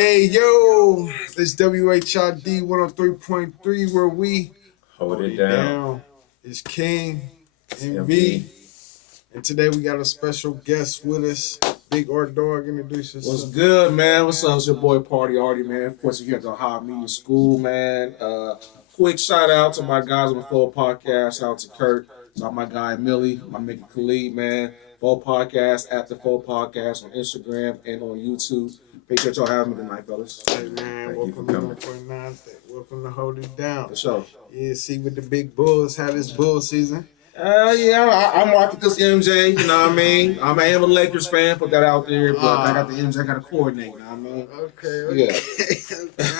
Hey, yo, it's WHID 103.3 where we Hold hold it it down. down. It's King It's and MV. V. And today we got a special guest with us. Big or Dog, introduce What's yourself. good, man? What's up? It's your boy PartyArty, man. Of course, if you have to hire me in school, man. Quick shout out to my guys on the Full Podcast. Shout out to Kurt. Shout out my guy Millie, my Mickey Khalid, man. Full Podcast at the Full Podcast on Instagram and on YouTube. Appreciate y'all having me tonight, fellas. Hey, man, Thank you for welcome to coming. 1.9. Welcome to Hold It Down. For sure. Yeah, see with the big Bulls, how this Bull season. I'm watching this MJ, you know what I mean? I am a Lakers fan, put that out there, but I got the MJ, I got to coordinate, you know what I mean? Okay. Yeah.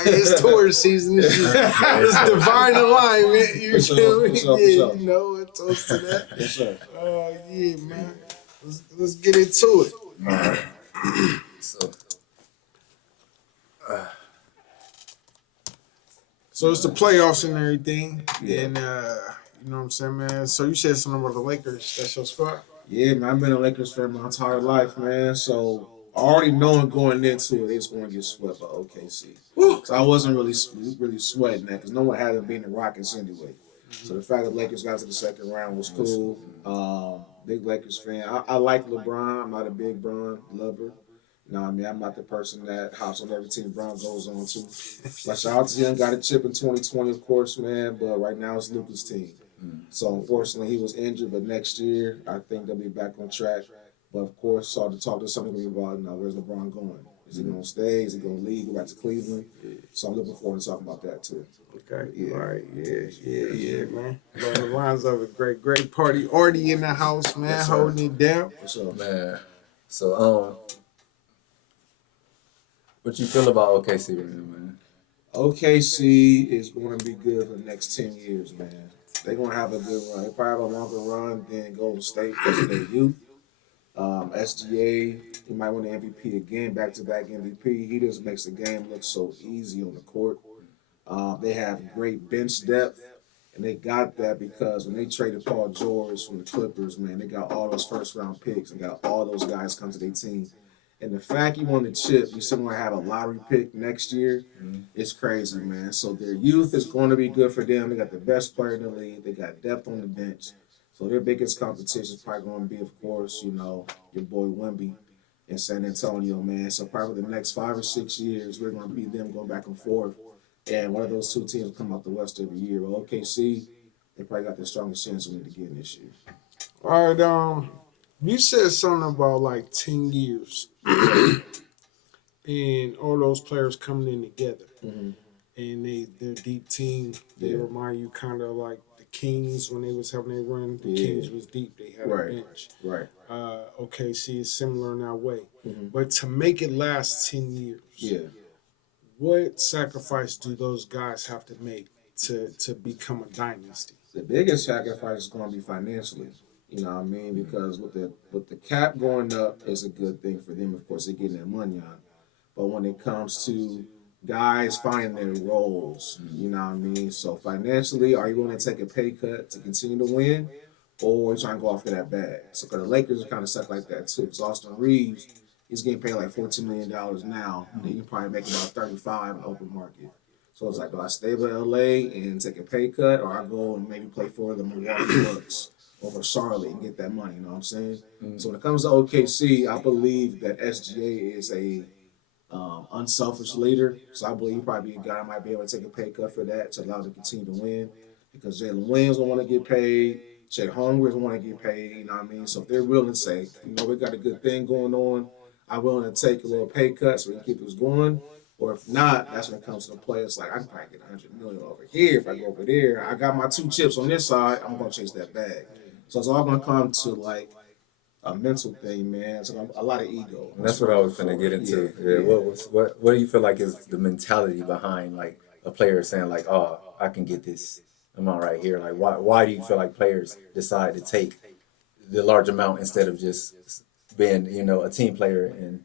It's tourist season. It's divine alignment. You For sure, feel me? for sure, for Yeah, sure. you know, it's toast to that. Yes, sir. Yeah, man. Let's get into it. All right. So, So it's the playoffs and everything. Yeah. And you know what I'm saying, man. So you said something about the Lakers. That's your spot? Yeah, man, I've been a Lakers fan my entire life, man. So already knowing going into it, it's going to get swept by OKC. Woo. So I wasn't really sweating that because no one had them being the Rockets anyway. So the fact that Lakers got to the second round was cool. Big Lakers fan. I like LeBron. I'm not a big Bron lover. You know what I mean? I'm not the person that hops on every team Bron goes on to. But shout out to him. Got a chip in 2020, of course, man. But right now it's Luka's team. So unfortunately he was injured. But next year I think they'll be back on track. But of course, started to talk to somebody about where's LeBron going? Is he going to stay? Is he going to leave? Go back to Cleveland? So I'm looking forward to talking about that too. Okay. Yeah. All right. Yeah, man. Along the lines of a great party. Already in the house, man, Yes, sir. holding it down. So man. So, what you feel about OKC right now, man? OKC is going to be good for the next 10 years, man. They're going to have a good run. They probably have a longer run than Golden State because of their youth. SGA, he might win the MVP again, back-to-back MVP. He just makes the game look so easy on the court. They have great bench depth, and they got that because when they traded Paul George from the Clippers, man, they got all those first-round picks and got all those guys come to their team. And the fact you won the chip, you still going to have a lottery pick next year, it's crazy, man. So their youth is going to be good for them. They got the best player in the league. They got depth on the bench. So their biggest competition is probably going to be, of course, your boy Wemby in San Antonio, man. So probably the next 5 or 6 years, we're going to be them going back and forth. And one of those two teams will come out the West every year. Well, OKC, they probably got the strongest chance of winning again this year. All right, you said something about like 10 years and all those players coming in together. Mm-hmm. And they're deep team. They remind you kind of like the Kings when they was having their run. The Kings was deep. They had a bench. Right. OKC is similar in that way. Mm-hmm. But to make it last 10 years, what sacrifice do those guys have to make to become a dynasty? The biggest sacrifice is going to be financially. You know what I mean? Because with the cap going up is a good thing for them. Of course, they're getting their money on. But when it comes to guys finding their roles, you know what I mean? So financially, are you going to take a pay cut to continue to win? Or are you trying to go off of that bag? So for the Lakers are kind of stuck like that too. Because Austin Reeves, he's getting paid like $14 million now. And you can probably make about $35 in the open market. So it's like, do I stay with LA and take a pay cut, or I go and maybe play for the Milwaukee Bucks over Charlotte and get that money? You know what I'm saying? So when it comes to OKC, I believe that SGA is a unselfish leader. So I believe he probably be a guy that might be able to take a pay cut for that to allow them to continue to win. Because Jalen Williams don't want to get paid. Chet Holmgren don't want to get paid. You know what I mean? So if they're willing to say, we got a good thing going on, I'm willing to take a little pay cut so we can keep this going. Or if not, that's when it comes to the play. It's like, I can probably get $100 million over here. If I go over there, I got my 2 chips on this side, I'm going to chase that bag. So it's all going to come to like a mental thing, man. So a lot of ego. And that's what I was going to get into. Yeah. What do you feel like is the mentality behind like a player saying like, oh, I can get this amount right here? Like, why do you feel like players decide to take the large amount instead of just being, a team player and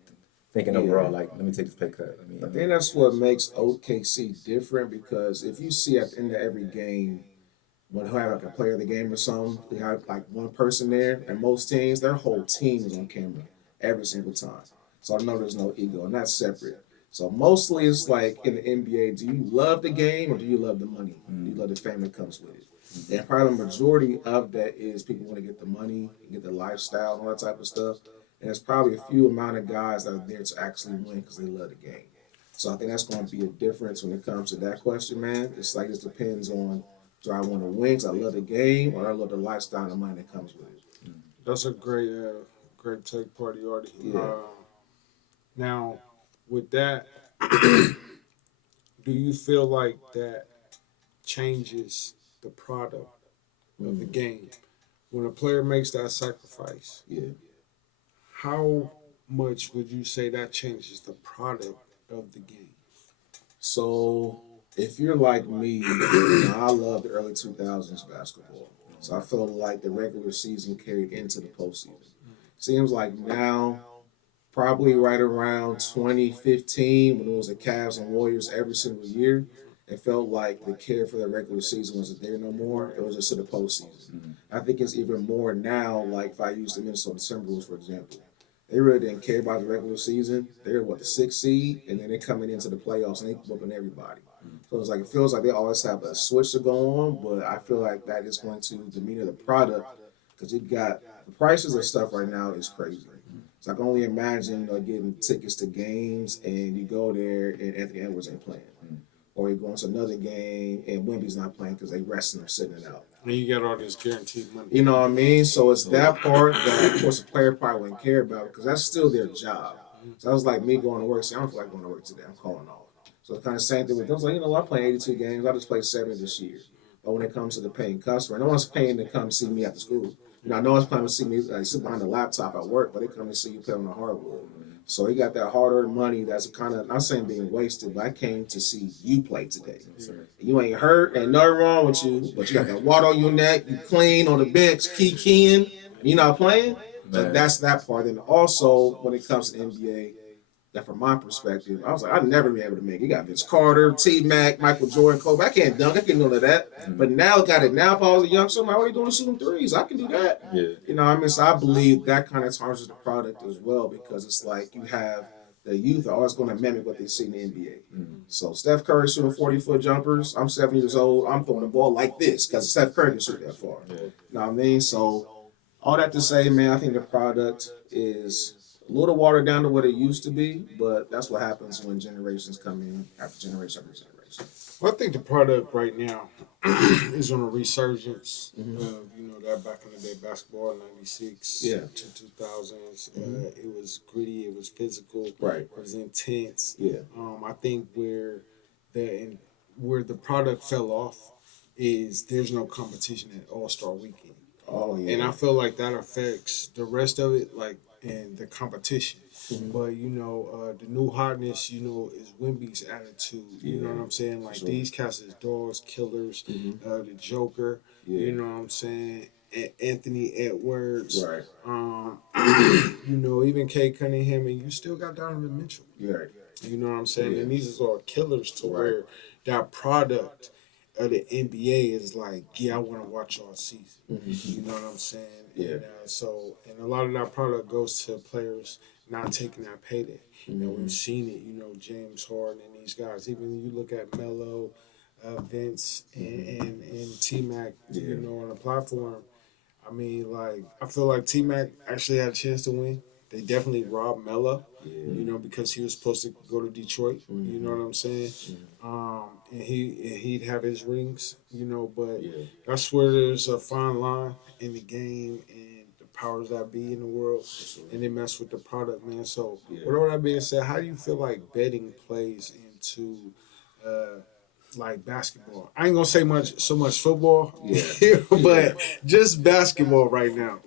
thinking overall, like, let me take this pay cut? I think that's what makes OKC different, because if you see at the end of every game, when they have like a player of the game or something, they have like one person there, and most teams, their whole team is on camera every single time. So I know there's no ego, and that's separate. So mostly it's like in the NBA, do you love the game or do you love the money? Do you love the fame that comes with it? And probably the majority of that is people want to get the money, get the lifestyle, and all that type of stuff. And there's probably a few amount of guys that are there to actually win because they love the game. So I think that's going to be a difference when it comes to that question, man. It's like it depends on, do I want to win because I love the game or I love the lifestyle and the money that comes with it. That's a great take, PartyArty. Yeah. Now, with that, do you feel like that changes the product of the game? When a player makes that sacrifice, Yeah. how much would you say that changes the product of the game? So if you're like me, you know, I love the early 2000s basketball. So I feel like the regular season carried into the postseason. Seems like now, probably right around 2015, when it was the Cavs and Warriors every single year, it felt like the care for the regular season wasn't there no more. It was just to the postseason. I think it's even more now, like if I use the Minnesota Timberwolves, for example. They really didn't care about the regular season. They're what, the sixth seed, and then they're coming into the playoffs and they whooping everybody. So it's like it feels like they always have a switch to go on, but I feel like that is going to demean the product because you got the prices of stuff right now is crazy. So I can only imagine, you know, getting tickets to games and you go there and Anthony Edwards ain't playing, or you go into another game and Wemby's not playing because they resting him sitting it out. And you got all this guaranteed money. You know what I mean? So it's that part that, of course, the player probably wouldn't care about because that's still their job. So that was like me going to work. See, I don't feel like going to work today. I'm calling off. So it's kind of same thing with them. I was like, you know, I'm playing 82 games. I just played 70 this year. But when it comes to the paying customer, no one's paying to come see me at the school. You know, no one's paying to see me like, sit behind the laptop at work, but they come to see you play on the hardwood. So he got that hard-earned money that's kind of, not saying being wasted, but I came to see you play today. You ain't hurt, ain't nothing wrong with you, but you got that water on your neck, you clean on the bench, keying, you not playing. So that's that part. And also, when it comes to the NBA, that from my perspective, I was like, I'd never be able to make it. You got Vince Carter, T-Mac, Michael Jordan, Kobe. I can't dunk. I can't do none of that. But now got it. Now if I was a youngster, I'm already doing shooting threes. I can do that. Yeah. You know what I mean? So I believe that kind of tarnishes the product as well because it's like you have the youth are always going to mimic what they see in the NBA. So Steph Curry shooting 40-foot jumpers. I'm 7 years old. I'm throwing the ball like this because Steph Curry can shoot that far. You know what I mean? So all that to say, man, I think the product is a little watered down to what it used to be, but that's what happens when generations come in after generation after generation. Well, I think the product right now is on a resurgence. You know, that back in the day basketball, 96 Yeah. to 2000s. It was gritty, it was physical, Right. it was intense. Yeah. I think where the product fell off is there's no competition at All-Star Weekend. Oh, yeah. And I feel like that affects the rest of it, like, and the competition. But, you know, the new hotness, you know, is Wemby's attitude. You know what I'm saying? Like, these cats is dogs, killers, the Joker, you know what I'm saying? Anthony Edwards. Right. You know, even Kay Cunningham, and you still got Donovan Mitchell. Yeah. You know what I'm saying? Yeah. And these are all killers to Right. where that product of the NBA is like, yeah, I want to watch all season. You know what I'm saying? Yeah. And, and a lot of that product goes to players not taking that payday. You know, we've seen it. You know, James Harden and these guys. Even you look at Melo, Vince, and T-Mac. You know, on the platform. I mean, like, I feel like T-Mac actually had a chance to win. They definitely robbed Melo, you know, because he was supposed to go to Detroit. You know what I'm saying? And he'd have his rings, you know. But that's where there's a fine line in the game and the powers that be in the world, and they mess with the product, man. So, with all that being said, how do you feel like betting plays into like basketball? I ain't gonna say so much football, but just basketball right now,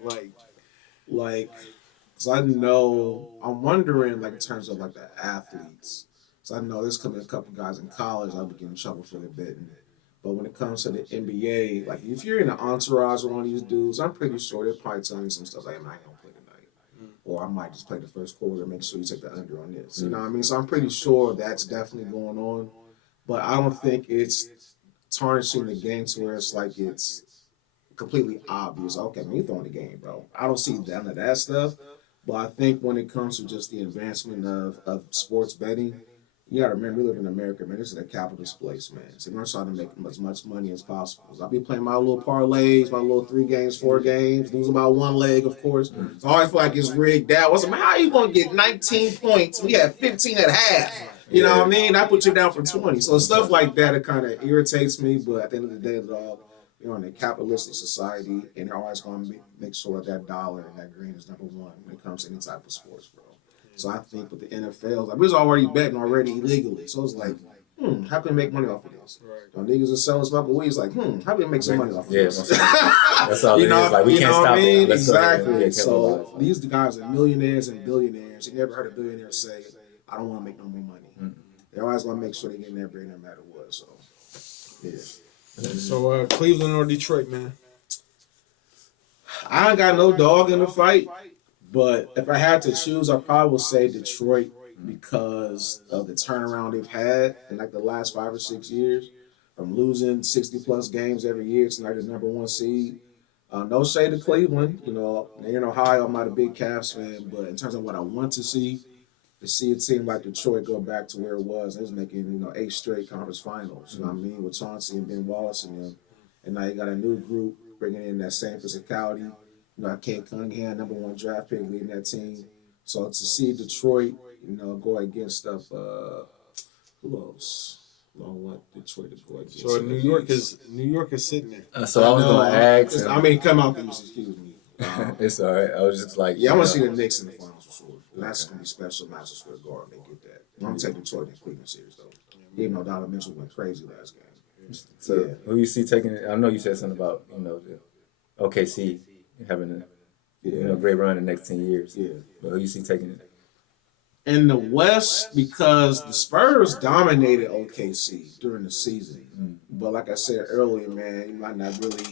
Like, because I know, I'm wondering, like, in terms of, like, the athletes. So I know there's coming a couple guys in college, I'll be getting in trouble for the betting. But when it comes to the NBA, like, if you're in the entourage of one of these dudes, I'm pretty sure they're probably telling you some stuff like, man, I ain't gonna play tonight. Or I might just play the first quarter, make sure you take the under on this. You know what I mean? So I'm pretty sure that's definitely going on. But I don't think it's tarnishing the game to where it's like it's completely obvious. Okay, man, you throwing the game, bro. I don't see none of that stuff. But I think when it comes to just the advancement of sports betting, You gotta remember, we live in America, man. This is a capitalist place, man. So we're trying to make as much money as possible. So I'll be playing my little parlays, my little 3 games, 4 games, lose about 1 leg, of course. So I always feel like it's rigged out. I was like, how are you gonna get 19 points? We had 15 at half. You know what I mean? I put you down for 20. So stuff like that, it kind of irritates me. But at the end of the day, you're in a capitalistic society, and they're always going to make sure that dollar and that green is number one when it comes to any type of sports, bro. So I think with the NFL, like we was already betting already illegally. So it's like, how can we make money off of this? Right. Niggas are selling smoking weed. It's like, how can we make some money off of this? That's all it is. Like, we can't stop it. Exactly. So these guys are millionaires and billionaires. You never heard a billionaire say, I don't want to make no more money. Mm-hmm. They're always going to make sure they get in their bread no matter what. So, yeah. So, Cleveland or Detroit, man? I ain't got no dog in the fight. But if I had to choose, I probably would say Detroit because of the turnaround they've had in like the last 5 or 6 years, from losing 60-plus games every year to like the number 1 seed. No shade to Cleveland. You know, in Ohio, I'm not a big Cavs fan, but in terms of what I want to see a team like Detroit go back to where it was. They was making, 8 straight conference finals. You know what I mean? With Chauncey and Ben Wallace and them. And now you got a new group bringing in that same physicality. Kate Cunningham, number 1 draft pick, leading that team. So to see Detroit, go against stuff, who else? I want Detroit to go against. So New York is sitting there. So I was going to ask. Come out the East, excuse me. It's all right. I was just like, I want to see the Knicks in the finals for sure. That's going to be special. Madison Square Garden, they get that. I'm going to take Detroit in the Cleveland series though. Even though Donovan Mitchell went crazy last game. So who you see taking it? I know you said something about the OKC having a great run in the next 10 years. Yeah. But who you see taking it? In the West, because the Spurs dominated OKC during the season. But like I said earlier, man, you might not really,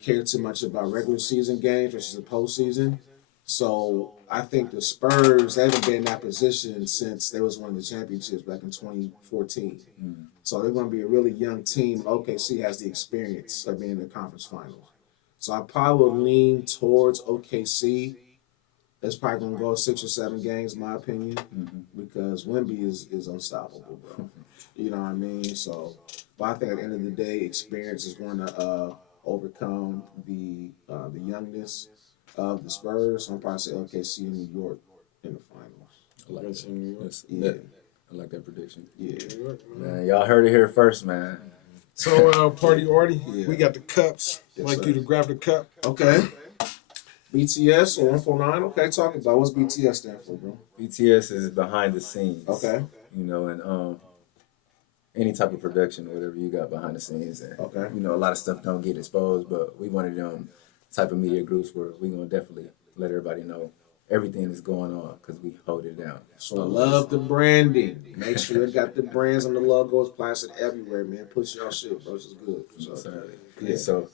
care too much about regular season games versus the postseason. So I think the Spurs, they haven't been in that position since they was winning the championships back in 2014. So they're going to be a really young team. OKC has the experience of being in the conference finals. So I probably would lean towards OKC. It's probably going to go 6 or 7 games, in my opinion, because Wemby is unstoppable, bro. You know what I mean? So, but I think at the end of the day, experience is going to overcome the youngness of the Spurs. So I'm probably say OKC in New York in the finals. I like that. New York. I like that prediction. Yeah. Man, y'all heard it here first, man. So, PartyArty, we got the cups. Yes, like sir. you to grab the cup. Okay. BTS or 149. Okay, talk about what's BTS stand for, bro. BTS is behind the scenes. Okay. And any type of production or whatever you got behind the scenes. And, Okay. a lot of stuff don't get exposed, but we one of them type of media groups where we going to definitely let everybody know everything that's going on because we hold it down. So love the branding. Make sure you got the brands and the logos plastered everywhere, man. Push y'all shit, bro. This is good. Yeah. So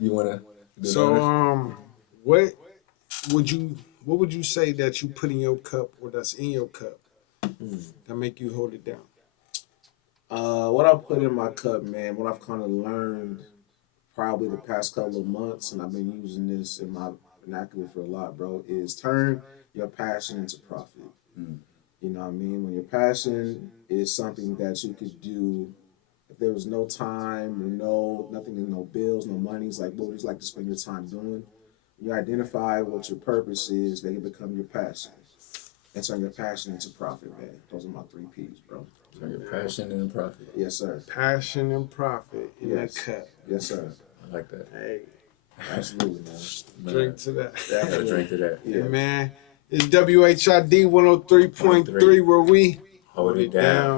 you want to? So what would you say that you put in your cup or that's in your cup that make you hold it down? What I put in my cup, man, what I've kind of learned probably the past couple of months, and I've been using this in my vernacular for a lot, bro, is turn your passion into profit. You know what I mean? When your passion is something that you could do, if there was no time or nothing, no bills, no money, it's like, what would you like to spend your time doing? You identify what your purpose is, they can become your passion. And turn your passion into profit, man. Those are my 3 P's, bro. Turn your passion into profit. Yes, sir. Passion and profit in that cup. Yes, sir. I like that. Hey, absolutely, man. Drink to that. Gotta drink to that. Yeah, man. It's WHID 103.3 where we hold it down.